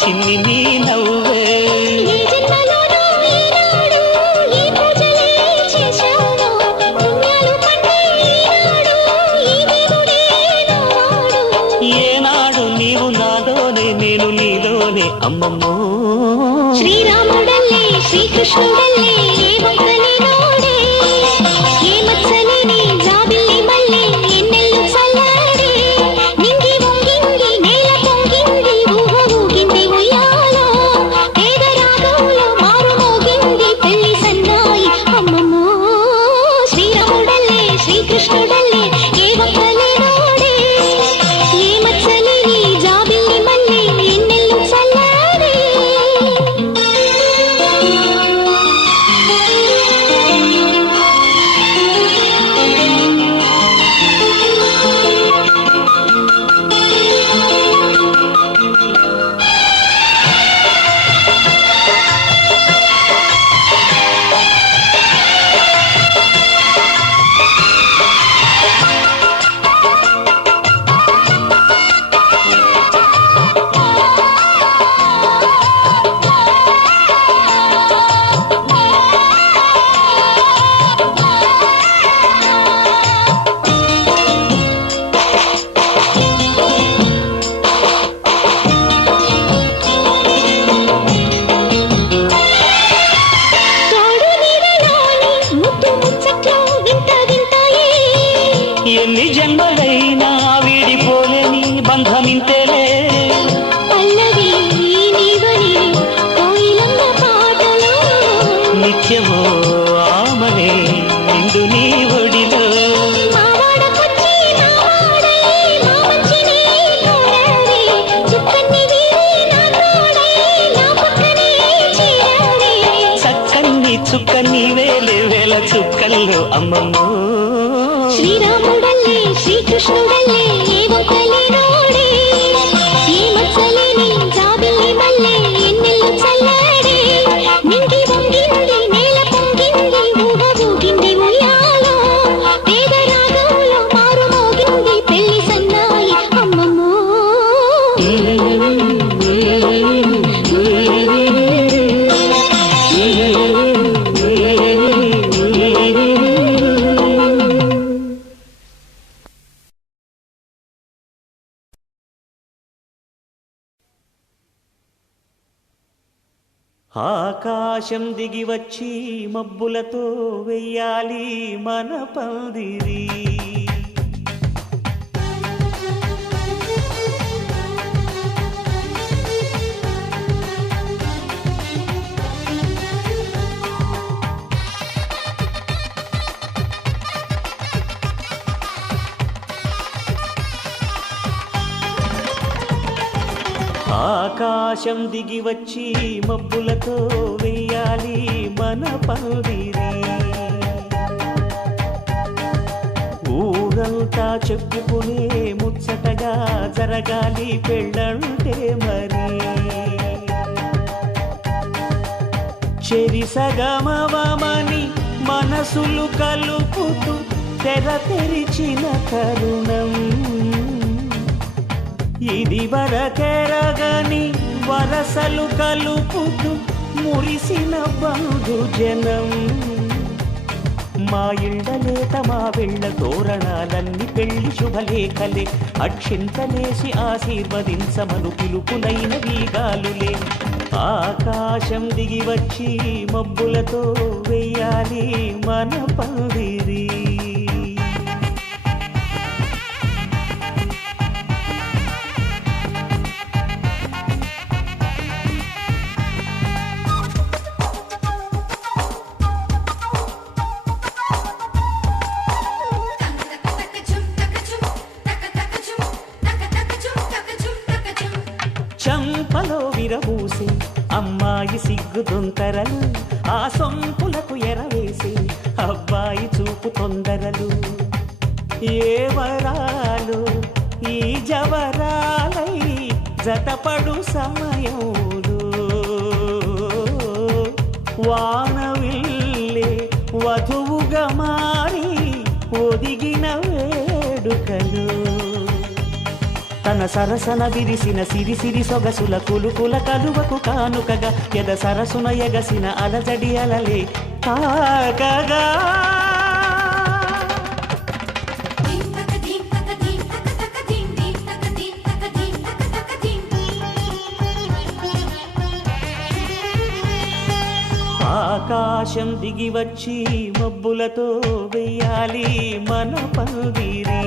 చిన్ని నీ నవ్వే. ఏనాడు నీవు నాలోనే నేను నీలోనే అమ్మమ్మో. శ్రీరాముడల్లే శ్రీకృష్ణుడల్లే వంకలేనోడే ఏ మచ్చలేని జాబిల్లి మల్లె ఎన్నెల్లు చల్లాడే నింగి వంగింది నేల పొంగింది ఊహ ఊగింది ఉయ్యాలో పేద రాగంలో మారు మోగింది పెళ్లి సన్నాయి అమ్మమ్మో. శ్రీరాముడల్లే శ్రీకృష్ణుడల్లే ఏ వంకలేనోడే ఏ మచ్చలేని జాబిల్లి మల్లె ఎన్నెల్లు చల్లాడే. ఎన్ని జన్మలైనా వీడిపోలేని బంధమింతేలే. పల్లవి నీవని కోయిలమ్మ పాటలో నిత్యమో ఆమనే నిండు నీ ఒడిలో. మావాడకొచ్చి మావాడై మా మంచిని కోరాడే చుక్కన్ని వీరి నా తోడై నా పక్కనే చేరాడే. చక్కన్ని చుక్కన్ని వేలే వేల చుక్కల్లో అమ్మమ్మో. శ్రీరాముడల్లే శ్రీకృష్ణుడల్లే ఏ వంకలేనోడే ఏ మచ్చలేని జాబిల్లి మల్లె ఎన్నెల్లు చల్లాడే నింగి వంగింది నేల పొంగింది ఊహ ఊగింది ఉయ్యాలో పేద రాగంలో మారు మోగింది పెళ్లి సన్నాయి అమ్మమ్మో. ఆకాశం దిగి వచ్చి మబ్బులతో వెయ్యాలి మన పందిరి. ఆకాశం దిగి వచ్చి మబ్బులతో వెయ్యాలి మన పందిరి. ఊరంతా చెప్పుకునే ముచ్చటగా జరగాలి పెళ్ళంటే మరి. చెరిసగమవమని మనసులు కలుపుతూ తెర తెరిచిన తరుణం ఇది వరకెరగని వరసలు కలుపుతూ మురిసిన బంధుజనం. మా ఇళ్ళలేత మా వెళ్ళ తోరణాలన్నీ పెళ్లి శుభలేఖలే అక్షింతలేసి ఆశీర్వదించమను పిలుపునైన వీగాలులే. ఆకాశం దిగి వచ్చి మబ్బులతో వెయ్యాలి మన పందిరి. చంపలో విరబూసి అమ్మాయి సిగ్గు దొంతరలు ఆ సొంపులకు ఎరవేసి అబ్బాయి చూపు తొందరలు. ఏ వరాలు ఈ జవరాలై జతపడు సమయంలో వానవిల్లే వధువుగా మారి ఒదిగిన వేడుకలు. తన తన సరసన విరిసిన సిరి సిరి సొగసుల కులుకుల కలువకు కానుకగా ఎద సరసున ఎగసిన అలజడి అలలే తాగగా ఆకాశం దిగి వచ్చి మబ్బులతో వెయ్యాలి మన పందిరి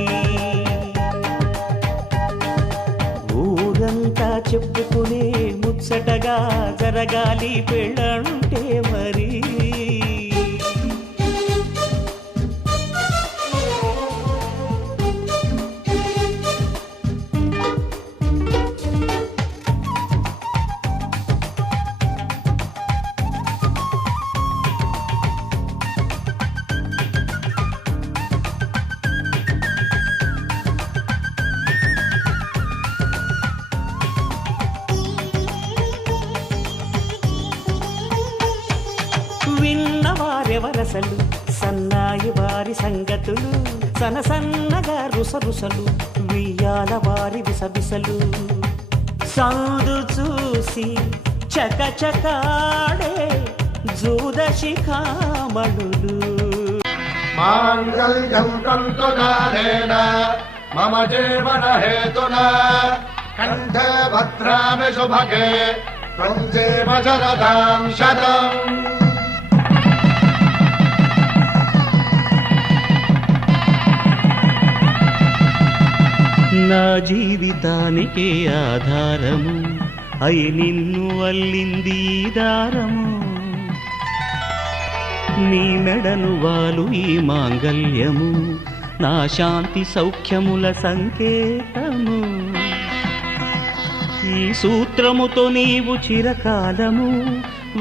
ఊరంతా చెప్పుకునే ముచ్చటగా జరగాలి పెళ్ళంటే మరి విన్నవారెవరసలు సన్నాయి వారి సంగతులు సనసన్నగా రుసరుసలు వియ్యాల వారి విసబిసలు సౌదు చూసి చకచకాడే జూద శిఖామణులు మాంగళ్యం తంతునానేన మమ జీవన హేతునా కంఠే భద్రామి శుభగే త్వం జీవ శరదాం శతం నా జీవితానికి ఆధారము అయి నిన్ను అల్లింది దారము నీ మెడను వాలు ఈ మాంగల్యము నా శాంతి సౌఖ్యముల సంకేతము ఈ సూత్రముతో నీవు చిరకాలము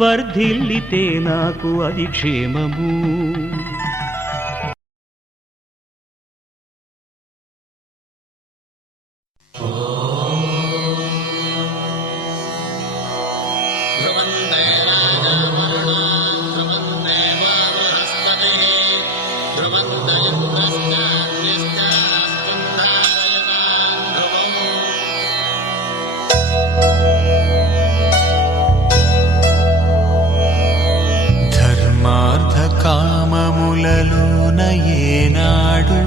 వర్ధిల్లితే నాకు అది క్షేమము కామములలోన ఏనాడు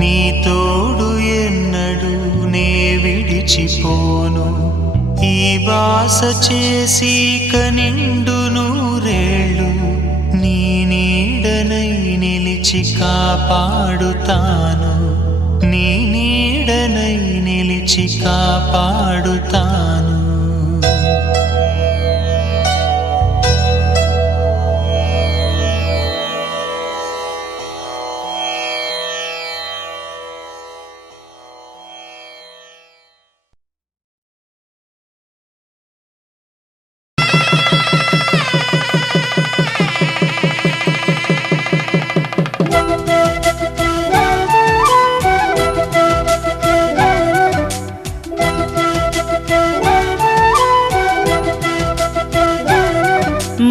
నీ తోడు ఎన్నడు నే విడిచిపోను ఈ బాస చేసి కనిండు నూరేళ్ళు నీ నీడనై నిలిచి కాపాడుతాను నీ నీడనై నిలిచి కాపాడుతాను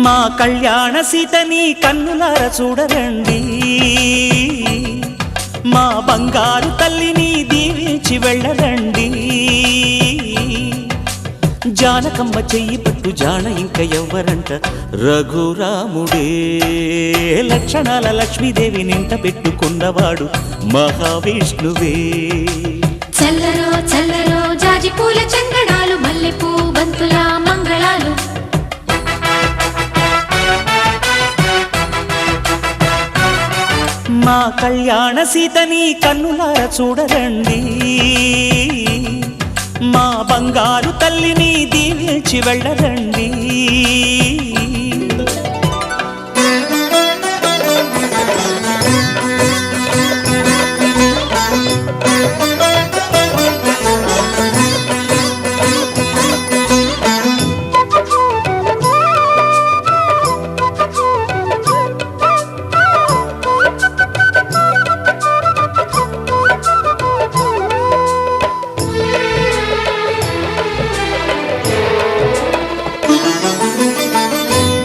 మా కళ్యాణ సీతని కన్నులార చూడరండి మా బంగారు తల్లిని దీవించి వెళ్ళరండి జానకమ్మ చెయ్యి పట్టు జాన ఇంక ఎవ్వరంట రఘురాముడే లక్షణాల లక్ష్మీదేవి నింట పెట్టుకున్నవాడు మహావిష్ణువే చల్లరో చల్లరో జాజి పూల చందనాలు మల్లెపూ బంతుల మంగళాలు మా కళ్యాణ సీతని కన్నులార చూడరండి మా బంగారు తల్లిని దీవించి వెళ్ళరండి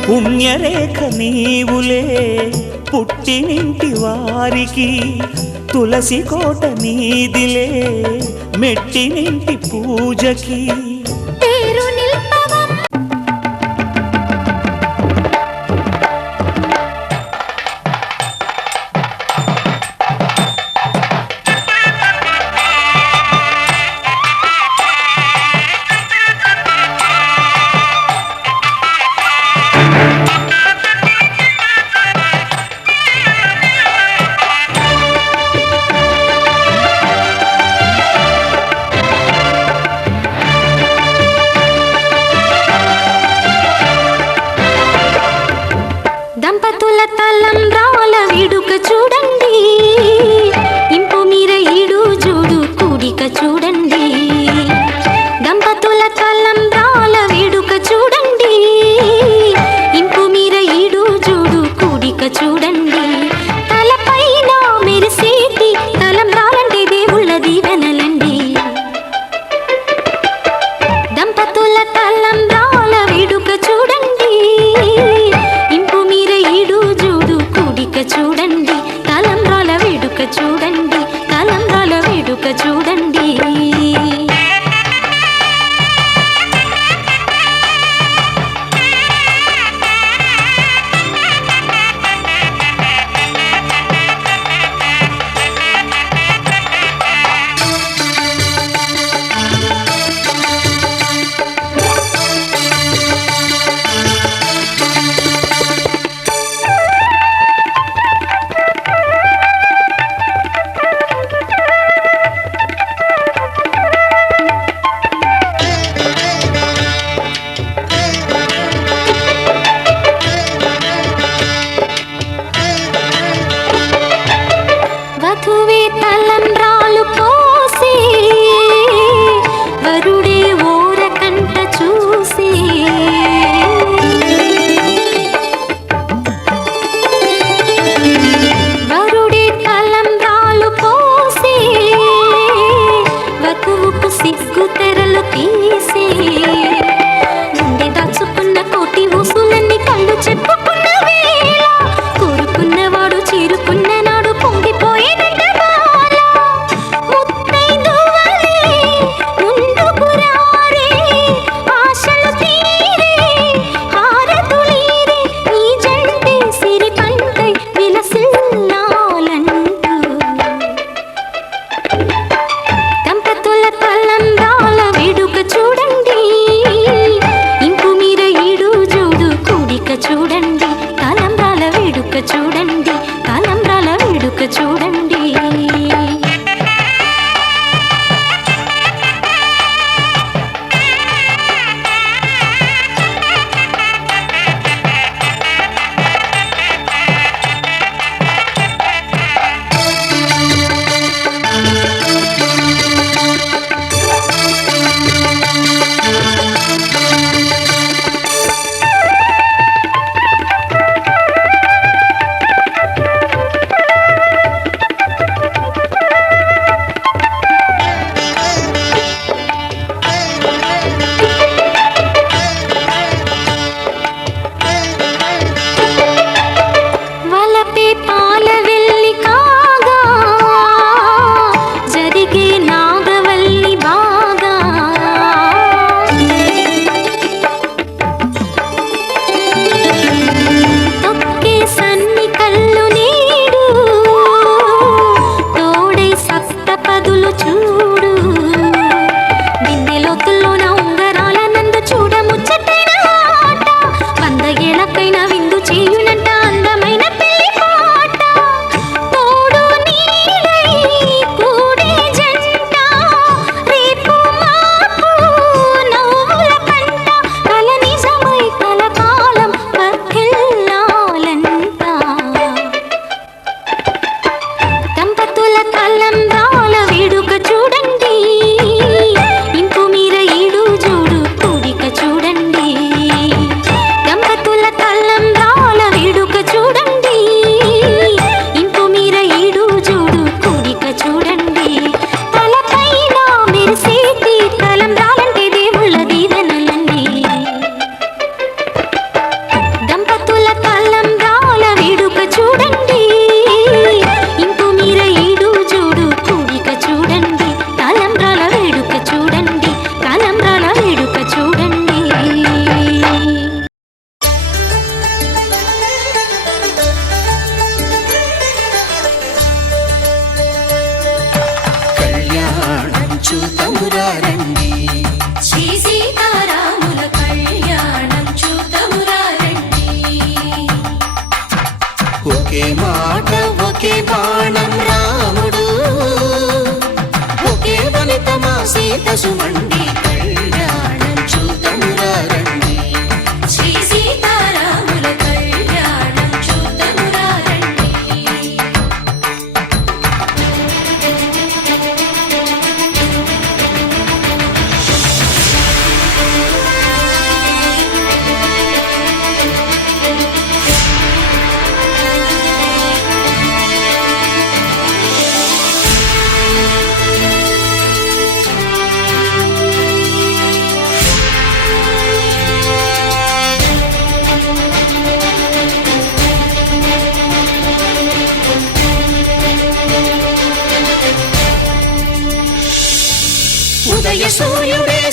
పుణ్యరేఖ నీవులే పుట్టినింటి వారికి తులసి కోట నీదిలే మెట్టినింటి పూజకి పేరు నిల్పవం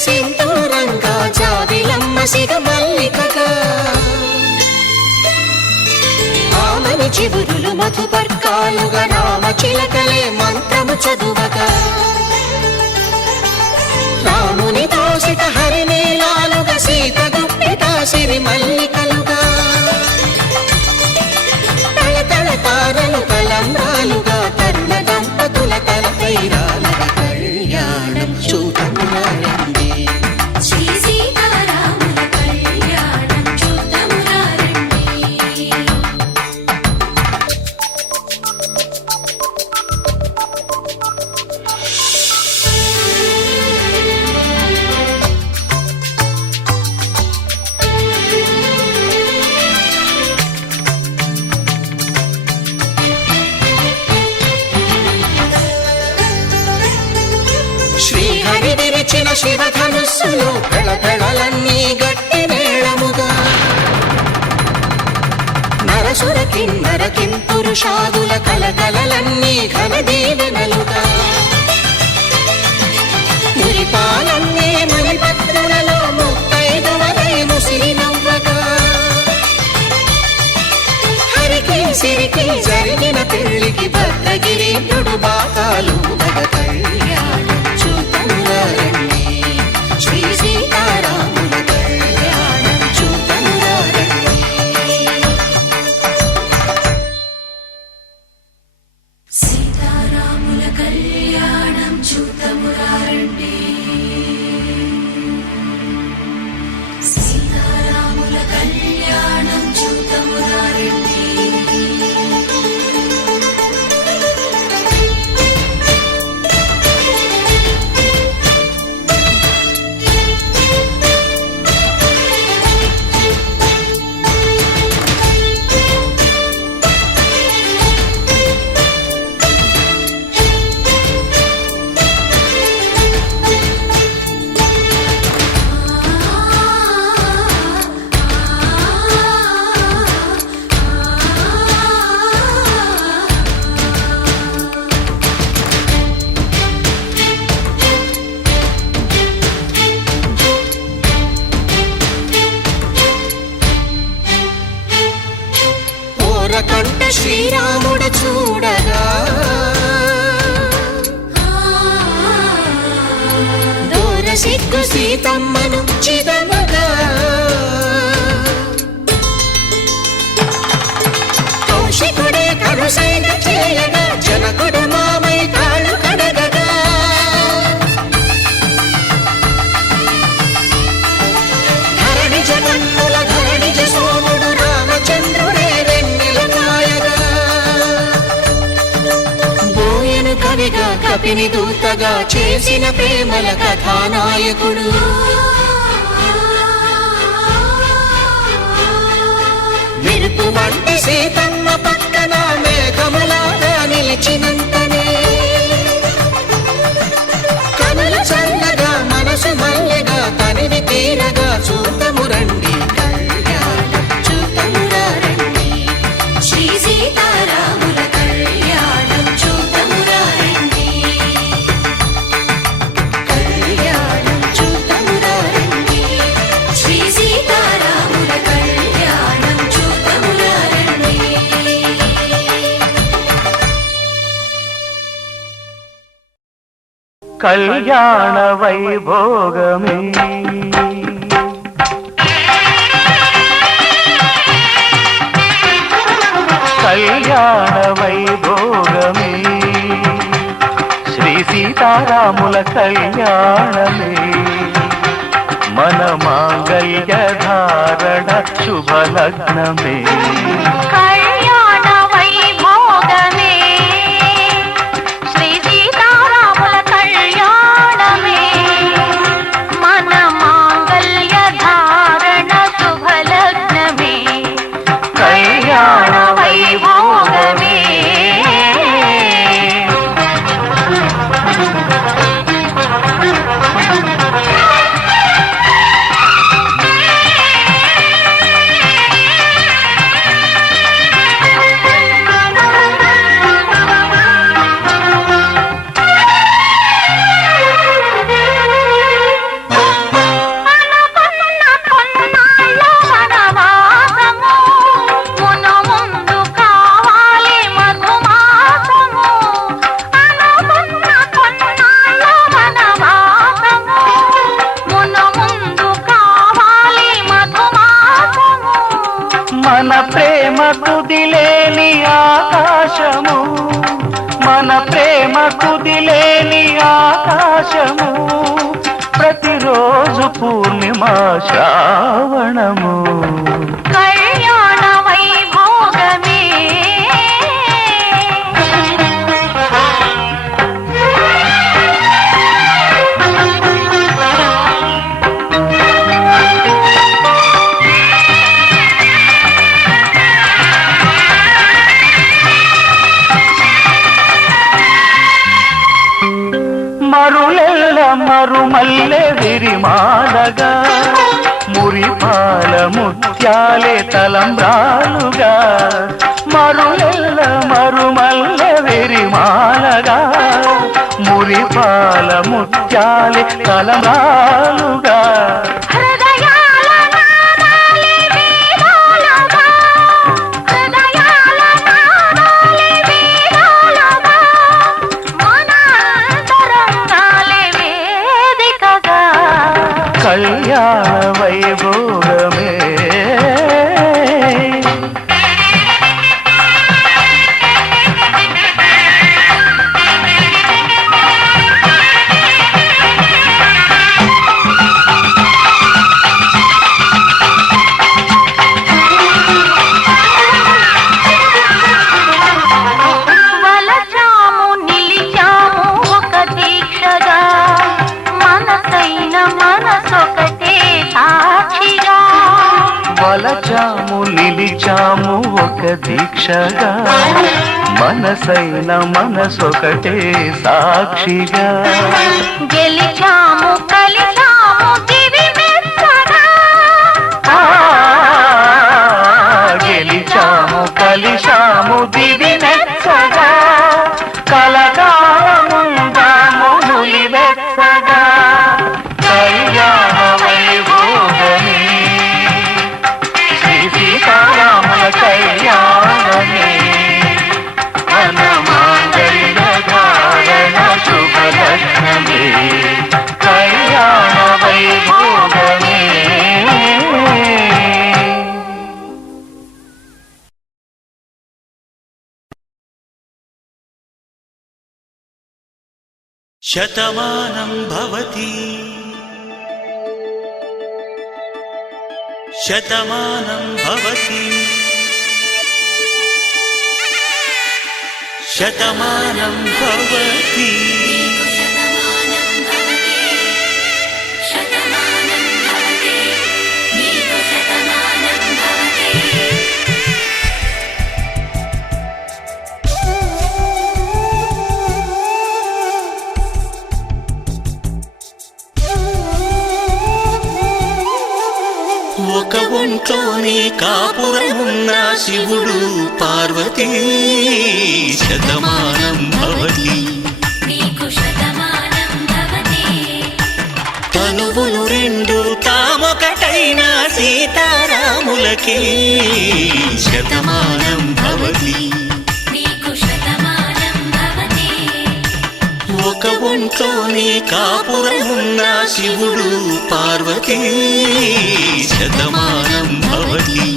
సింధూరంగా జాబిలమ్మ సిగ మల్లికగా ఆమని చివురులు మధుపర్కాలుగా రామ చిలకలే మంత్రము చదువగా రాముని దోసిట హరినీలాలుగా సీత గుప్పిట సిరి మల్లికలుగా తళతళ తారలు తలంబ్రాలుగా తరుణ దంపతుల తలపైరాలుగా కళ్యాణం చూడమురారండి శ్రీ సీతారాముల కళ్యాణం చూద్దామురారండి. శ్రీహరి విరిచిన శివధనుస్సులు పెళపెళలన్నీ గట్టి మేళముగా నరసుర కిన్నర కింపురుషాదుల కలకలలన్నీ ఘన దీవెనలుగా మురిపాలన్నీ మణిపత్రులలో ముత్తైదువలై ముసిరి నవ్వగా హరికి సిరికి జరిగిన పెళ్లికి భద్రగిరీంద్రుడు బాకాలు మగ కళ్యాణం చూతమురారండి శ్రీ సీతారాముల కళ్యాణం చూతమురారండి. సీతారాముల కళ్యాణం చూద్దామురారండి. సీతారాముల కళ్యాణం చూద్దామురారండి. ఓరకంట శ్రీరాముడు చూడగా దూర సిగ్గు సీతమ్మను చిదమగా కౌశికుడే కరుసైన చేయగా జనకుడు మామై కాళ్ళు కడగగా ధరణి జగన్నుల ధరణిజ సోముడు రామచంద్రుడే వెన్నెల కాయగా బోయను కవిగా కపిని దూతగా చేసిన ప్రేమల కథానాయకుడు విరుపు వంటి సీతమ్మ పక్కన మేఘములాగా నిలిచినంతనే కనులు చల్లగా మనసు మల్లెగా తనివి తీరగా చూతమురండి కళ్యాణం చూతమురారండి శ్రీ సీతారాముల కళ్యాణం చూద్దామురారండి. కళ్యాణం చూతమురారండి శ్రీ సీతారాముల కళ్యాణం చూద్దామురారండి. కళ్యాణ వైభోగమే కళ్యాణ వైభోగమే శ్రీ సీతారాముల కళ్యాణమే మన మాంగళ్య ధారణ శుభలగ్నమే కళ్యాణ వైభోగమే శ్రీ సీతారాముల కళ్యాణమే మన మాంగళ్య ధారణ శుభలగ్నమే కళ్యాణ వైభోగమే మన ప్రేమ కుదిలేని ఆకాశము, మన ప్రేమ కుదిలేని ఆకాశము, ప్రతిరోజు పూర్ణిమ శ్రావణము. కళ్యాణ వైభోగమే మరులెల్ల మరుమల్లె విరిమాలగా, మురిపాల ముత్యాలే తలంబ్రాలుగా. మరులెల్ల మరుమల్లె విరిమాలగా, మురిపాల ముత్యాలే తలంబ్రాలుగా. హృదయాల నాదాలే వేదాలుగా, హృదయాల నాదాలే వేదాలుగా, మన అంతరంగాలే వేదికగా. కళ్యాణ వైభోగమే వలచాము నిలిచాము ఒక దీక్షగా, మనసైన మనసొకటే సాక్షిగా. వలచాము నిలిచాము ఒక దీక్షగా, మనసైన మనసొకటే సాక్షిగా. గెలిచాము కలిచాము దివి మెచ్చగా, ఆ, గెలిచాము కలిశాము దివి మెచ్చగా. కలకాలముందాము నులివెచ్చగా. కళ్యాణ వైభోగమే శ్రీ సీతారాముల కళ్యాణమే. మన మాంగళ్య ధారణ శుభలగ్నమే. కళ్యాణ వైభోగమే. శతమానం భవతి శతమానం భవతి శతమానం భవతి. ఒక ఒంట్లోనే కాపురమున్న శివుడు పార్వతీ. శతమానం భవతి తనువులు రెండు తామొకటైన సీతారాములకి. శతమానం భవతి ఒక ఒంట్లోనే కాపురమున్న శివుడు పార్వతీ. శతమానం భవతి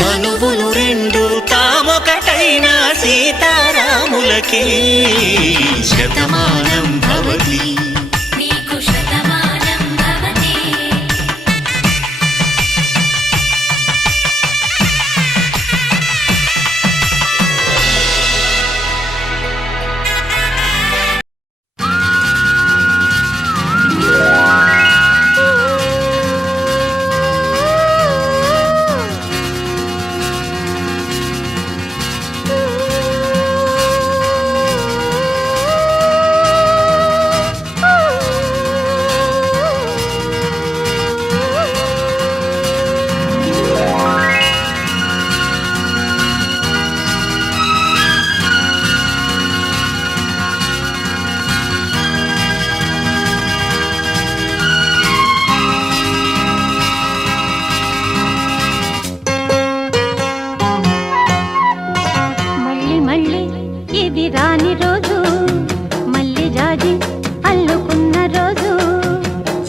తనువులు రెండు తామొకటైన సీతారాములకి. శతమానం భవతి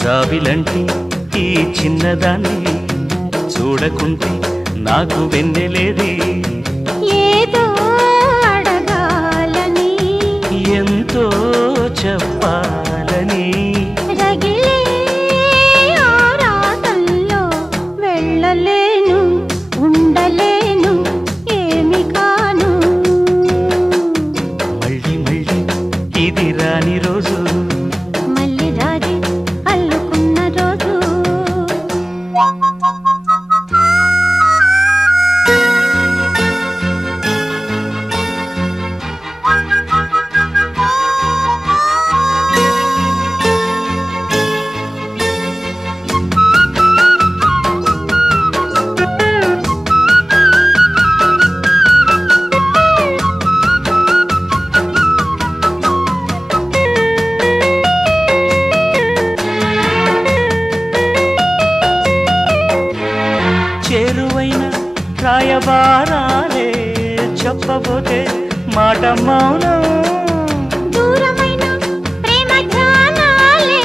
జాబిలంటి ఈ చిన్నదాన్ని చూడకుంటే నాకు వెన్నెలేది ఏదో అడగాలని ఎంతో చెప్పాలని రగిలే ఆరాటంలో వెళ్ళలేను ఉండలేను ఏమి కాను మళ్ళీ మళ్ళీ ఇది రాని రోజు మళ్ళీ రాజీ అల్లుకున్న రోజు చేరువైన రాయబారాలే చెప్పబోతే మాట మౌనం దూరమైన ప్రేమ ధ్యానాలే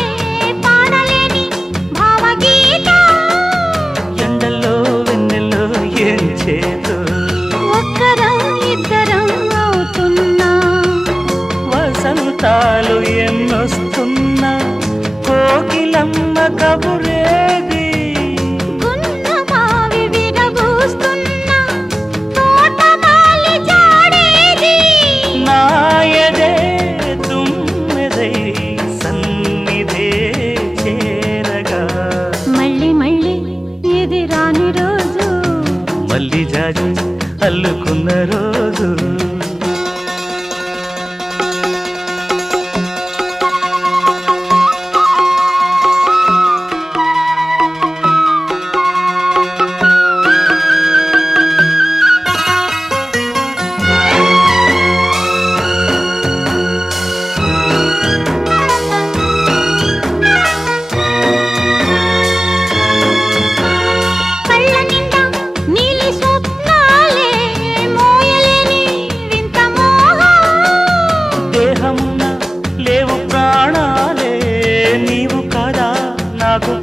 పాడలేని భావగీత ఎండల్లో వెన్నెల్లో ఏం చేతో ఒక్కరం ఇద్దరం అవుతున్నా వసంతాలు ఎన్నొస్తున్నా కోకిలమ్మ కబురేది గున్నమావి విరబూస్తున్నా తోటమాలి జాడేది నాయదే తుమ్మెదై సన్నిధే చేరగా మళ్ళీ మళ్ళీ ఇది రాని రోజు మళ్ళీ జాజి అల్లుకున్న రోజు కళ్ళ నిండా నీలి స్వప్నాలే మోయలేని వింత మోహం దేహమున లేవు ప్రాణాలే నీవు కాదా నాకు